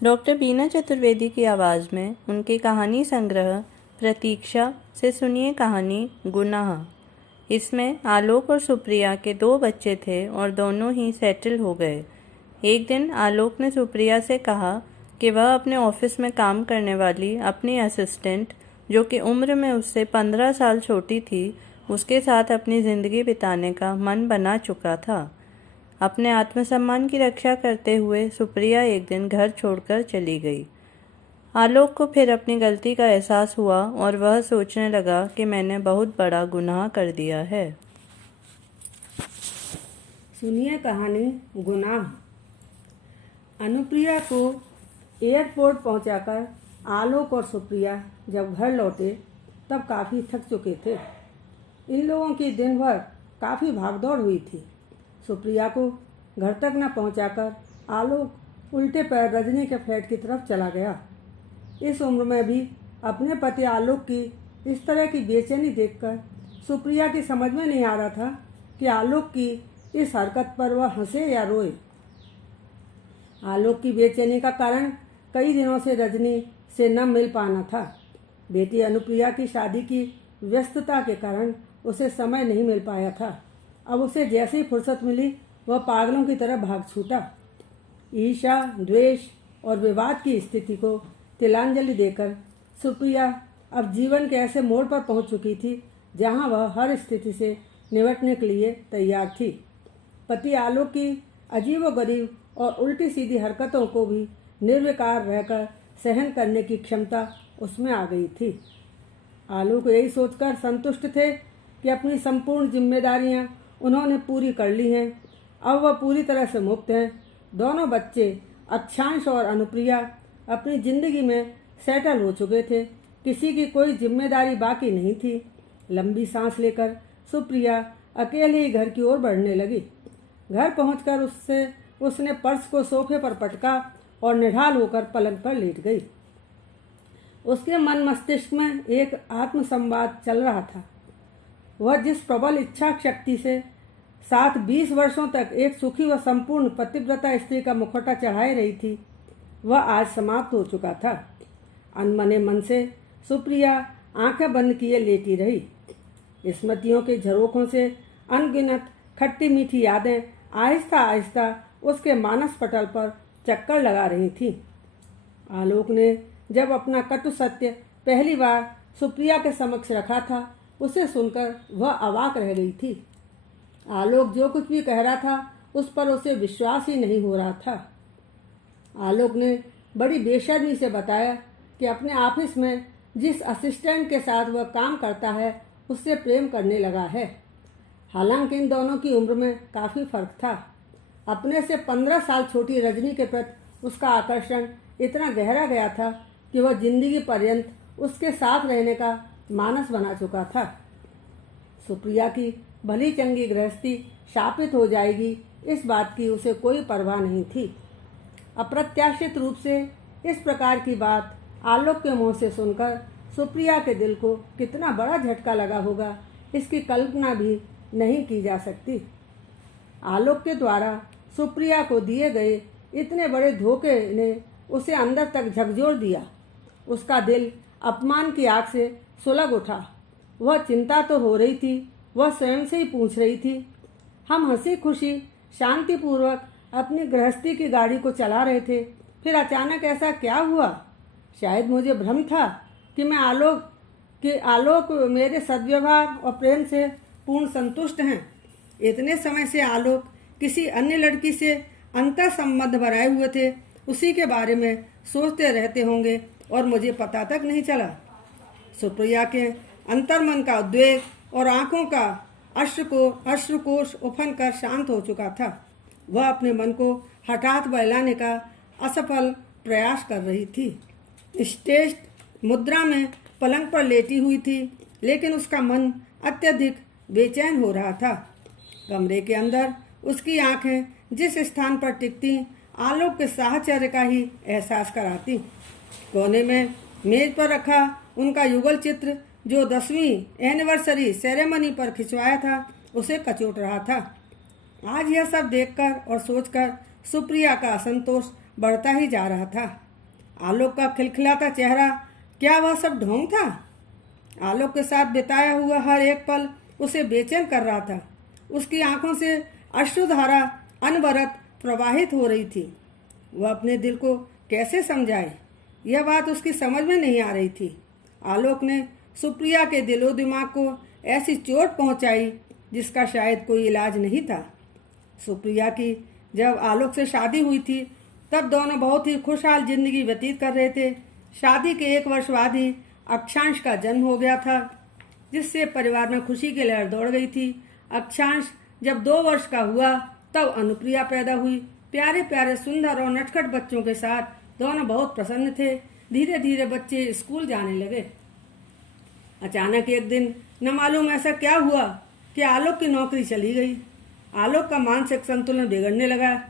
Doctor बीना चतुर्वेदी की आवाज़ में उनके कहानी संग्रह प्रतीक्षा से सुनिए कहानी गुनाह। इसमें आलोक और सुप्रिया के 2 बच्चे थे और दोनों ही सेटल हो गए। एक दिन आलोक ने सुप्रिया से कहा कि वह अपने ऑफिस में काम करने वाली अपनी असिस्टेंट, जो कि उम्र में उससे 15 साल छोटी थी, उसके साथ अपनी ज़िंदगी बिताने का मन बना चुका था। अपने आत्मसम्मान की रक्षा करते हुए सुप्रिया एक दिन घर छोड़कर चली गई। आलोक को फिर अपनी गलती का एहसास हुआ और वह सोचने लगा कि मैंने बहुत बड़ा गुनाह कर दिया है। सुनिए कहानी गुनाह। अनुप्रिया को एयरपोर्ट पहुंचाकर आलोक और सुप्रिया जब घर लौटे तब काफ़ी थक चुके थे। इन लोगों की दिन भर काफ़ी भागदौड़ हुई थी। सुप्रिया को घर तक न पहुंचाकर आलोक उल्टे पैर रजनी के फ्लैट की तरफ चला गया। इस उम्र में भी अपने पति आलोक की इस तरह की बेचैनी देखकर सुप्रिया की समझ में नहीं आ रहा था कि आलोक की इस हरकत पर वह हंसे या रोए। आलोक की बेचैनी का कारण कई दिनों से रजनी से न मिल पाना था। बेटी अनुप्रिया की शादी की व्यस्तता के कारण उसे समय नहीं मिल पाया था। अब उसे जैसे ही फुर्सत मिली वह पागलों की तरह भाग छूटा। ईर्ष्या, द्वेष और विवाद की स्थिति को तिलांजलि देकर सुप्रिया अब जीवन के ऐसे मोड़ पर पहुंच चुकी थी जहां वह हर स्थिति से निपटने के लिए तैयार थी। पति आलोक की अजीबोगरीब और उल्टी सीधी हरकतों को भी निर्विकार रहकर सहन करने की क्षमता उसमें आ गई थी। आलोक यही सोचकर संतुष्ट थे कि अपनी संपूर्ण जिम्मेदारियां उन्होंने पूरी कर ली हैं। अब वह पूरी तरह से मुक्त हैं। दोनों बच्चे अक्षांश और अनुप्रिया अपनी जिंदगी में सेटल हो चुके थे। किसी की कोई जिम्मेदारी बाकी नहीं थी। लंबी सांस लेकर सुप्रिया अकेले ही घर की ओर बढ़ने लगी। घर पहुंचकर उसने पर्स को सोफे पर पटका और निढाल होकर पलंग पर लेट गई। उसके मन मस्तिष्क में एक आत्मसंवाद चल रहा था। वह जिस प्रबल इच्छा शक्ति से साथ 20 वर्षों तक एक सुखी व संपूर्ण पतिव्रता स्त्री का मुखौटा चढ़ाए रही थी, वह आज समाप्त हो चुका था। अनमने मन से सुप्रिया आंखें बंद किए लेटी रही। स्मृतियों के झरोखों से अनगिनत खट्टी मीठी यादें आहिस्ता आहिस्ता उसके मानस पटल पर चक्कर लगा रही थीं। आलोक ने जब अपना कटु सत्य पहली बार सुप्रिया के समक्ष रखा था, उसे सुनकर वह अवाक रह गई थी। आलोक जो कुछ भी कह रहा था उस पर उसे विश्वास ही नहीं हो रहा था। आलोक ने बड़ी बेशर्मी से बताया कि अपने ऑफिस में जिस असिस्टेंट के साथ वह काम करता है उससे प्रेम करने लगा है। हालांकि इन दोनों की उम्र में काफ़ी फर्क था। अपने से 15 साल छोटी रजनी के प्रति उसका आकर्षण इतना गहरा गया था कि वह जिंदगी पर्यंत उसके साथ रहने का मानस बना चुका था। सुप्रिया की भली चंगी गृहस्थी शापित हो जाएगी, इस बात की उसे कोई परवाह नहीं थी। अप्रत्याशित रूप से इस प्रकार की बात आलोक के मुंह से सुनकर सुप्रिया के दिल को कितना बड़ा झटका लगा होगा, इसकी कल्पना भी नहीं की जा सकती। आलोक के द्वारा सुप्रिया को दिए गए इतने बड़े धोखे ने उसे अंदर तक झकझोर दिया। उसका दिल अपमान की आग से सुलग उठा। वह चिंता तो हो रही थी, वह स्वयं से ही पूछ रही थी। हम हंसी खुशी शांतिपूर्वक अपनी गृहस्थी की गाड़ी को चला रहे थे, फिर अचानक ऐसा क्या हुआ? शायद मुझे भ्रम था कि आलोक मेरे सद्व्यवहार और प्रेम से पूर्ण संतुष्ट हैं। इतने समय से आलोक किसी अन्य लड़की से अंतर संबंध बनाए हुए थे, उसी के बारे में सोचते रहते होंगे और मुझे पता तक नहीं चला। सुप्रिया के अंतर्मन का उद्वेग और आंखों का अश्रुकोश उफन कर शांत हो चुका था। वह अपने मन को हठात बहलाने का असफल प्रयास कर रही थी। स्टेज मुद्रा में पलंग पर लेटी हुई थी, लेकिन उसका मन अत्यधिक बेचैन हो रहा था। कमरे के अंदर उसकी आंखें जिस स्थान पर टिकती, आलोक के साहचर्य का ही एहसास कराती। कोने में मेज पर रखा उनका युगल चित्र, जो 10वीं एनिवर्सरी सेरेमनी पर खिंचवाया था, उसे कचोट रहा था। आज यह सब देखकर और सोचकर सुप्रिया का असंतोष बढ़ता ही जा रहा था। आलोक का खिलखिलाता चेहरा, क्या वह सब ढोंग था? आलोक के साथ बिताया हुआ हर एक पल उसे बेचैन कर रहा था। उसकी आंखों से अश्रुधारा अनवरत प्रवाहित हो रही थी। वह अपने दिल को कैसे समझाए, यह बात उसकी समझ में नहीं आ रही थी। आलोक ने सुप्रिया के दिलो दिमाग को ऐसी चोट पहुंचाई जिसका शायद कोई इलाज नहीं था। सुप्रिया की जब आलोक से शादी हुई थी तब दोनों बहुत ही खुशहाल जिंदगी व्यतीत कर रहे थे। शादी के 1 वर्ष बाद ही अक्षांश का जन्म हो गया था, जिससे परिवार में खुशी की लहर दौड़ गई थी। अक्षांश जब 2 वर्ष का हुआ तब अनुप्रिया पैदा हुई। प्यारे प्यारे सुंदर और नटखट बच्चों के साथ दोनों बहुत प्रसन्न थे। धीरे धीरे बच्चे स्कूल जाने लगे। अचानक एक दिन न मालूम ऐसा क्या हुआ कि आलोक की नौकरी चली गई। आलोक का मानसिक संतुलन बिगड़ने लगा।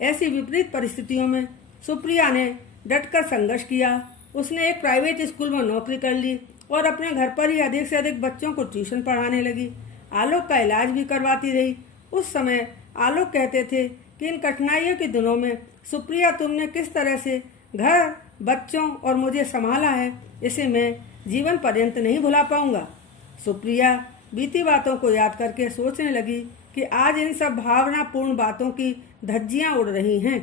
ऐसी विपरीत परिस्थितियों में सुप्रिया ने डटकर संघर्ष किया। उसने एक प्राइवेट स्कूल में नौकरी कर ली और अपने घर पर ही अधिक से अधिक बच्चों को ट्यूशन पढ़ाने लगी। आलोक का इलाज भी करवाती रही। उस समय आलोक कहते थे कि इन कठिनाइयों के दिनों में सुप्रिया, तुमने किस तरह से घर, बच्चों और मुझे संभाला है, इसे मैं जीवन पर्यंत नहीं भुला पाऊंगा। सुप्रिया बीती बातों को याद करके सोचने लगी कि आज इन सब भावनापूर्ण बातों की धज्जियां उड़ रही हैं।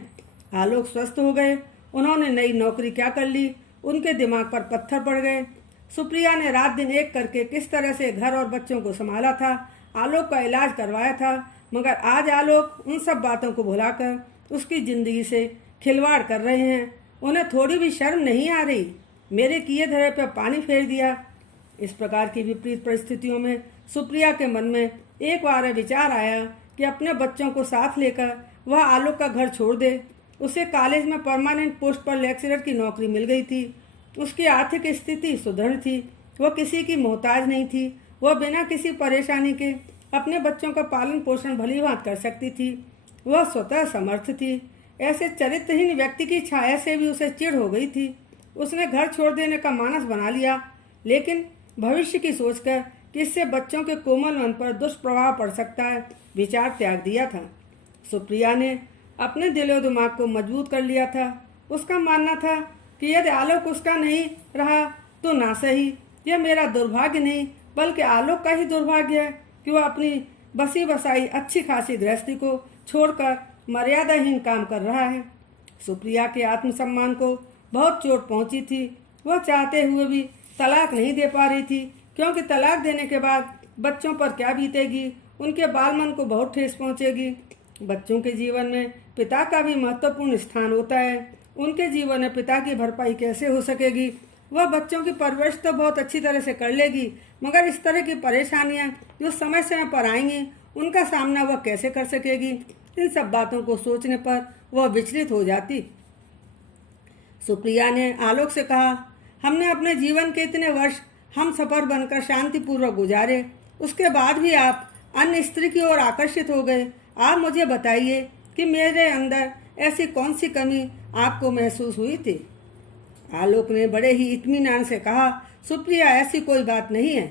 आलोक स्वस्थ हो गए। उन्होंने नई नौकरी क्या कर ली, उनके दिमाग पर पत्थर पड़ गए। सुप्रिया ने रात दिन एक करके किस तरह से घर और बच्चों को संभाला था, आलोक का इलाज करवाया था, मगर आज आलोक उन सब बातों को भुलाकर उसकी जिंदगी से खिलवाड़ कर रहे हैं। उन्हें थोड़ी भी शर्म नहीं आ रही। मेरे किए धरे पर पानी फेर दिया। इस प्रकार की विपरीत परिस्थितियों में सुप्रिया के मन में एक बार विचार आया कि अपने बच्चों को साथ लेकर वह आलोक का घर छोड़ दे। उसे कॉलेज में परमानेंट पोस्ट पर लेक्चरर की नौकरी मिल गई थी। उसकी आर्थिक स्थिति सुदृढ़ थी। वह किसी की मोहताज नहीं थी। वह बिना किसी परेशानी के अपने बच्चों का पालन पोषण भलीभांति कर सकती थी। वह स्वतः समर्थ थी। ऐसे चरित्रहीन व्यक्ति की छाया से भी उसे चिढ़ हो गई थी। उसने घर छोड़ देने का मानस बना लिया, लेकिन भविष्य की सोचकर कि इससे बच्चों के कोमल मन पर दुष्प्रभाव पड़ सकता है, विचार त्याग दिया था। सुप्रिया ने अपने दिलो दिमाग को मजबूत कर लिया था। उसका मानना था कि यदि आलोक उसका नहीं रहा तो ना सही, यह मेरा दुर्भाग्य नहीं बल्कि आलोक का ही दुर्भाग्य है कि वह अपनी बसी बसाई अच्छी खासी गृहस्थी को छोड़कर मर्यादाहीन काम कर रहा है। सुप्रिया के आत्मसम्मान को बहुत चोट पहुंची थी। वह चाहते हुए भी तलाक नहीं दे पा रही थी, क्योंकि तलाक देने के बाद बच्चों पर क्या बीतेगी, उनके बाल मन को बहुत ठेस पहुंचेगी। बच्चों के जीवन में पिता का भी महत्वपूर्ण स्थान होता है। उनके जीवन में पिता की भरपाई कैसे हो सकेगी? वह बच्चों की परवरिश तो बहुत अच्छी तरह से कर लेगी, मगर इस तरह की परेशानियां जो समय समय पर आएंगी, उनका सामना वह कैसे कर सकेगी? इन सब बातों को सोचने पर वह विचलित हो जाती। सुप्रिया ने आलोक से कहा, हमने अपने जीवन के इतने वर्ष हम सफर बनकर शांतिपूर्वक गुजारे, उसके बाद भी आप अन्य स्त्री की ओर आकर्षित हो गए। आप मुझे बताइए कि मेरे अंदर ऐसी कौन सी कमी आपको महसूस हुई थी? आलोक ने बड़े ही इत्मीनान से कहा, सुप्रिया, ऐसी कोई बात नहीं है।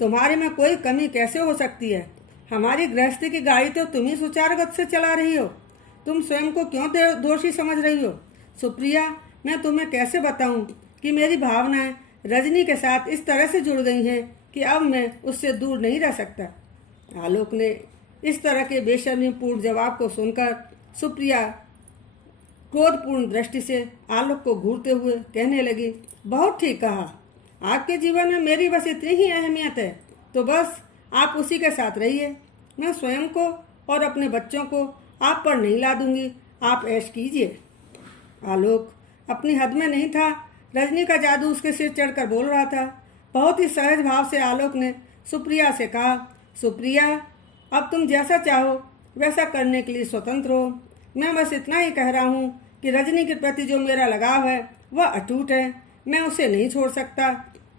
तुम्हारे में कोई कमी कैसे हो सकती है? हमारी गृहस्थी की गाड़ी तो तुम ही सुचारू गति से चला रही हो। तुम स्वयं को क्यों दोषी समझ रही हो? सुप्रिया, मैं तुम्हें कैसे बताऊं कि मेरी भावनाएं रजनी के साथ इस तरह से जुड़ गई हैं कि अब मैं उससे दूर नहीं रह सकता। आलोक ने इस तरह के बेशर्मीपूर्ण जवाब को सुनकर सुप्रिया क्रोधपूर्ण दृष्टि से आलोक को घूरते हुए कहने लगी, बहुत ठीक कहा। आपके जीवन में मेरी बस इतनी ही अहमियत है, तो बस आप उसी के साथ रहिए। मैं स्वयं को और अपने बच्चों को आप पर नहीं ला दूंगी। आप ऐश कीजिए। आलोक अपनी हद में नहीं था। रजनी का जादू उसके सिर चढ़कर बोल रहा था। बहुत ही सहज भाव से आलोक ने सुप्रिया से कहा, सुप्रिया, अब तुम जैसा चाहो वैसा करने के लिए स्वतंत्र हो। मैं बस इतना ही कह रहा हूँ कि रजनी के प्रति जो मेरा लगाव है वह अटूट है। मैं उसे नहीं छोड़ सकता।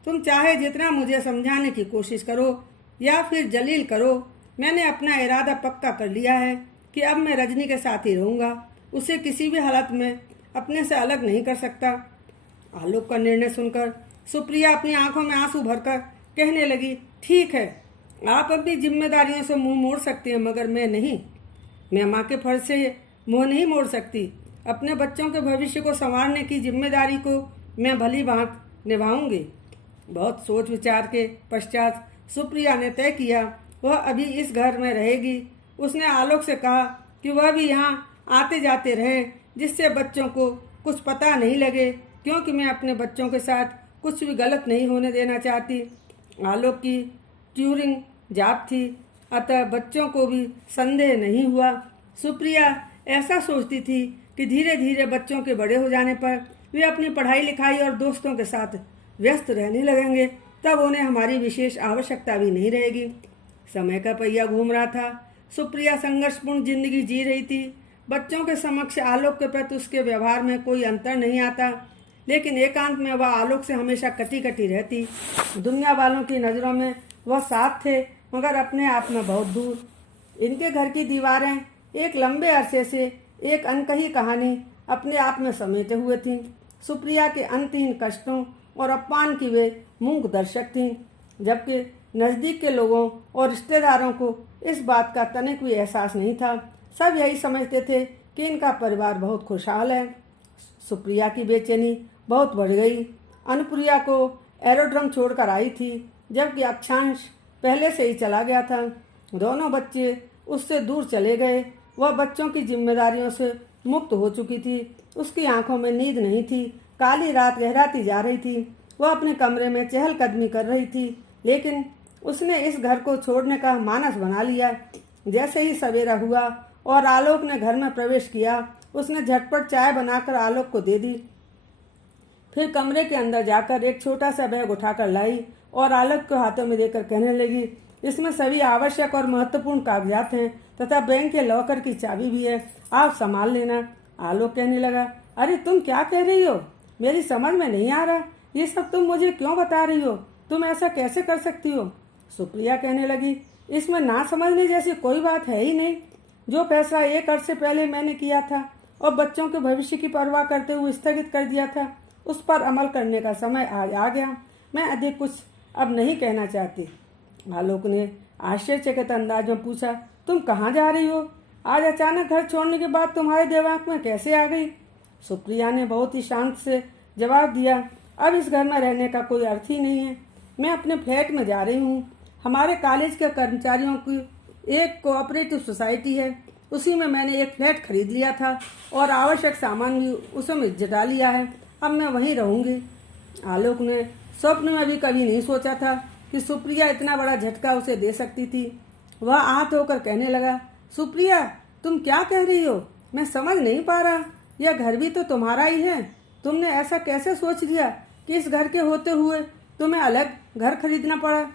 तुम चाहे जितना मुझे समझाने की कोशिश करो या फिर जलील करो, मैंने अपना इरादा पक्का कर लिया है कि अब मैं रजनी के साथ ही रहूँगा। उसे किसी भी हालत में अपने से अलग नहीं कर सकता। आलोक का निर्णय सुनकर सुप्रिया अपनी आंखों में आंसू भरकर कहने लगी, ठीक है, आप अपनी जिम्मेदारियों से मुंह मोड़ सकती हैं, मगर मैं नहीं। मैं माँ के फर्ज से मुंह नहीं मोड़ सकती। अपने बच्चों के भविष्य को संवारने की जिम्मेदारी को मैं भली भांत निभाऊंगी। बहुत सोच विचार के पश्चात सुप्रिया ने तय किया वह अभी इस घर में रहेगी। उसने आलोक से कहा कि वह भी यहाँ आते जाते रहे, जिससे बच्चों को कुछ पता नहीं लगे, क्योंकि मैं अपने बच्चों के साथ कुछ भी गलत नहीं होने देना चाहती। आलोक की ट्यूरिंग जॉब थी, अतः बच्चों को भी संदेह नहीं हुआ। सुप्रिया ऐसा सोचती थी कि धीरे धीरे बच्चों के बड़े हो जाने पर वे अपनी पढ़ाई लिखाई और दोस्तों के साथ व्यस्त रहने लगेंगे, तब उन्हें हमारी विशेष आवश्यकता भी नहीं रहेगी। समय का पहिया घूम रहा था। सुप्रिया संघर्षपूर्ण जिंदगी जी रही थी। बच्चों के समक्ष आलोक के प्रति उसके व्यवहार में कोई अंतर नहीं आता, लेकिन एकांत में वह आलोक से हमेशा कटी कटी रहती। दुनिया वालों की नज़रों में वह साथ थे, मगर अपने आप में बहुत दूर। इनके घर की दीवारें एक लंबे अरसे से एक अनकही कहानी अपने आप में समेटे हुए थीं। सुप्रिया के अंतहीन कष्टों और अपमान की वे मूक दर्शक थीं, जबकि नज़दीक के लोगों और रिश्तेदारों को इस बात का तनिक भी एहसास नहीं था। सब यही समझते थे कि इनका परिवार बहुत खुशहाल है। सुप्रिया की बेचैनी बहुत बढ़ गई। अनुप्रिया को एरोड्रम छोड़कर आई थी, जबकि अक्षांश पहले से ही चला गया था। दोनों बच्चे उससे दूर चले गए। वह बच्चों की जिम्मेदारियों से मुक्त हो चुकी थी। उसकी आंखों में नींद नहीं थी। काली रात गहराती जा रही थी। वह अपने कमरे में चहलकदमी कर रही थी, लेकिन उसने इस घर को छोड़ने का मानस बना लिया। जैसे ही सवेरा हुआ और आलोक ने घर में प्रवेश किया, उसने झटपट चाय बनाकर आलोक को दे दी। फिर कमरे के अंदर जाकर एक छोटा सा बैग उठाकर लाई और आलोक के हाथों में देकर कहने लगी, इसमें सभी आवश्यक और महत्वपूर्ण कागजात हैं तथा बैंक के लॉकर की चाबी भी है, आप संभाल लेना। आलोक कहने लगा, अरे तुम क्या कह रही हो? मेरी समझ में नहीं आ रहा। ये सब तुम मुझे क्यों बता रही हो? तुम ऐसा कैसे कर सकती हो? सुप्रिया कहने लगी, इसमें ना समझने जैसी कोई बात है ही नहीं। जो फैसला एक अरसे पहले मैंने किया था और बच्चों के भविष्य की परवाह करते हुए स्थगित कर दिया था, उस पर अमल करने का समय आ गया। मैं अधिक कुछ अब नहीं कहना चाहती। आलोक ने आश्चर्यचकित अंदाज में पूछा, तुम कहाँ जा रही हो? आज अचानक घर छोड़ने के बाद तुम्हारे दिमाग में कैसे आ गई? सुप्रिया ने बहुत ही शांत से जवाब दिया, अब इस घर में रहने का कोई अर्थ ही नहीं है। मैं अपने फ्लैट में जा रही हूँ। हमारे कॉलेज के कर्मचारियों की एक कोऑपरेटिव सोसाइटी है, उसी में मैंने एक फ्लैट खरीद लिया था और आवश्यक सामान भी उसमें जुटा लिया है। अब मैं वहीं रहूँगी। आलोक ने स्वप्न में भी कभी नहीं सोचा था कि सुप्रिया इतना बड़ा झटका उसे दे सकती थी। वह आहत होकर कहने लगा, सुप्रिया तुम क्या कह रही हो? मैं समझ नहीं पा रहा। यह घर भी तो तुम्हारा ही है। तुमने ऐसा कैसे सोच लिया कि इस घर के होते हुए तुम्हें अलग घर खरीदना पड़ा?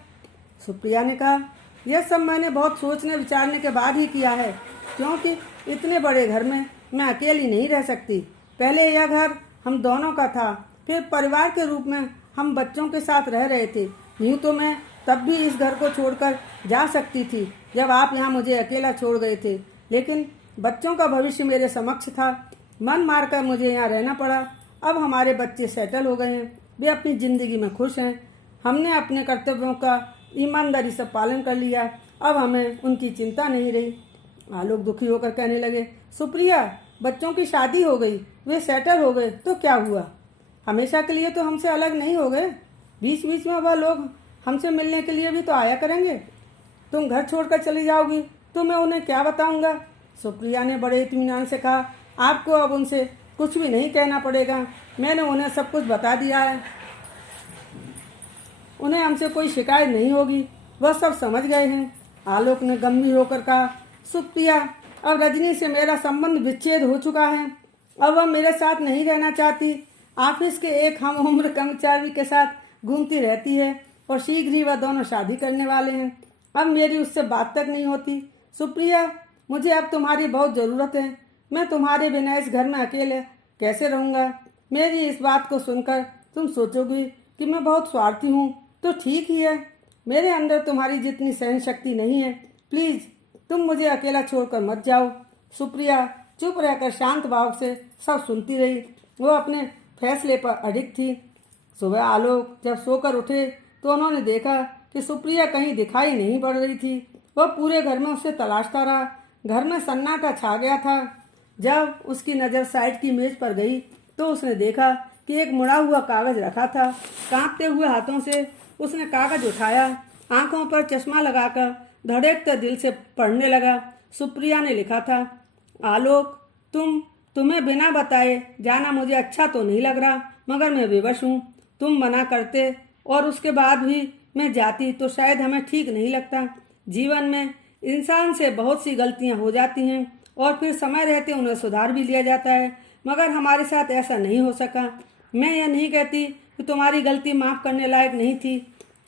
सुप्रिया ने कहा, यह सब मैंने बहुत सोचने विचारने के बाद ही किया है, क्योंकि इतने बड़े घर में मैं अकेली नहीं रह सकती। पहले यह घर हम दोनों का था, फिर परिवार के रूप में हम बच्चों के साथ रह रहे थे। यूँ तो मैं तब भी इस घर को छोड़कर जा सकती थी जब आप यहाँ मुझे अकेला छोड़ गए थे, लेकिन बच्चों का भविष्य मेरे समक्ष था। मन मारकर मुझे यहाँ रहना पड़ा। अब हमारे बच्चे सेटल हो गए हैं, वे अपनी ज़िंदगी में खुश हैं। हमने अपने कर्तव्यों का ईमानदारी से पालन कर लिया। अब हमें उनकी चिंता नहीं रही। आलोक दुखी होकर कहने लगे, सुप्रिया बच्चों की शादी हो गई, वे सेटल हो गए तो क्या हुआ? हमेशा के लिए तो हमसे अलग नहीं हो गए। बीच बीच में वह लोग हमसे मिलने के लिए भी तो आया करेंगे। तुम घर छोड़कर चली जाओगी तो मैं उन्हें क्या बताऊंगा? सुप्रिया ने बड़े इत्मीनान से कहा, आपको अब उनसे कुछ भी नहीं कहना पड़ेगा। मैंने उन्हें सब कुछ बता दिया है। उन्हें हमसे कोई शिकायत नहीं होगी, वह सब समझ गए हैं। आलोक ने गंभीर होकर कहा, सुप्रिया अब रजनी से मेरा संबंध विच्छेद हो चुका है। अब वह मेरे साथ नहीं रहना चाहती। ऑफिस के एक हम उम्र कर्मचारी के साथ घूमती रहती है और शीघ्र ही वह दोनों शादी करने वाले हैं। अब मेरी उससे बात तक नहीं होती। सुप्रिया मुझे अब तुम्हारी बहुत ज़रूरत है। मैं तुम्हारे बिना इस घर में अकेले कैसे रहूँगा? मेरी इस बात को सुनकर तुम सोचोगी कि मैं बहुत स्वार्थी हूँ, तो ठीक ही है। मेरे अंदर तुम्हारी जितनी सहन शक्ति नहीं है। प्लीज़ तुम मुझे अकेला छोड़कर मत जाओ। सुप्रिया चुप रहकर शांत भाव से सब सुनती रही। वो अपने फैसले पर अडिग थी। सुबह आलोक जब सोकर उठे तो उन्होंने देखा कि सुप्रिया कहीं दिखाई नहीं पड़ रही थी। वह पूरे घर में उसे तलाशता रहा। घर में सन्नाटा छा गया था। जब उसकी नज़र साइड की मेज पर गई तो उसने देखा कि एक मुड़ा हुआ कागज रखा था। कांपते हुए हाथों से उसने कागज उठाया, आंखों पर चश्मा लगाकर धड़कते दिल से पढ़ने लगा। सुप्रिया ने लिखा था, आलोक, तुम्हें बिना बताए जाना मुझे अच्छा तो नहीं लग रहा, मगर मैं विवश हूँ। तुम मना करते और उसके बाद भी मैं जाती तो शायद हमें ठीक नहीं लगता। जीवन में इंसान से बहुत सी गलतियाँ हो जाती हैं और फिर समय रहते उन्हें सुधार भी लिया जाता है, मगर हमारे साथ ऐसा नहीं हो सका। मैं यह नहीं कहती कि तुम्हारी गलती माफ़ करने लायक नहीं थी,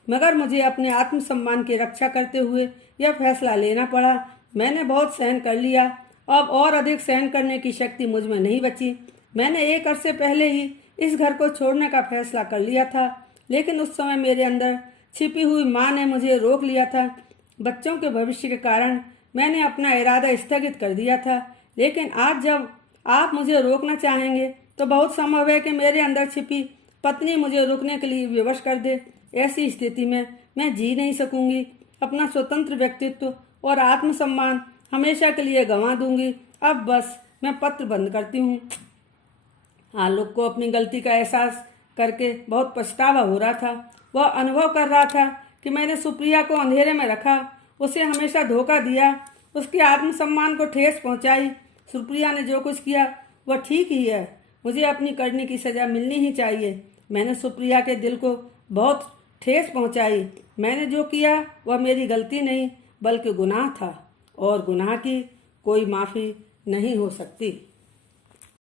मगर मुझे अपने आत्मसम्मान की रक्षा करते हुए यह फैसला लेना पड़ा। मैंने बहुत सहन कर लिया, अब और अधिक सहन करने की शक्ति मुझ में नहीं बची। मैंने एक अरसे पहले ही इस घर को छोड़ने का फैसला कर लिया था, लेकिन उस समय मेरे अंदर छिपी हुई माँ ने मुझे रोक लिया था। बच्चों के भविष्य के कारण मैंने अपना इरादा स्थगित कर दिया था, लेकिन आज जब आप मुझे रोकना चाहेंगे तो बहुत संभव है कि मेरे अंदर छिपी पत्नी मुझे रोकने के लिए विवश कर दे। ऐसी स्थिति में मैं जी नहीं सकूंगी। अपना स्वतंत्र व्यक्तित्व और आत्मसम्मान हमेशा के लिए गंवा दूंगी। अब बस मैं पत्र बंद करती हूँ। आलोक को अपनी गलती का एहसास करके बहुत पछतावा हो रहा था। वह अनुभव कर रहा था कि मैंने सुप्रिया को अंधेरे में रखा, उसे हमेशा धोखा दिया, उसके आत्मसम्मान को ठेस पहुंचाई। सुप्रिया ने जो कुछ किया वह ठीक ही है। मुझे अपनी करने की सज़ा मिलनी ही चाहिए। मैंने सुप्रिया के दिल को बहुत ठेस पहुंचाई। मैंने जो किया वह मेरी गलती नहीं बल्कि गुनाह था, और गुनाह की कोई माफ़ी नहीं हो सकती।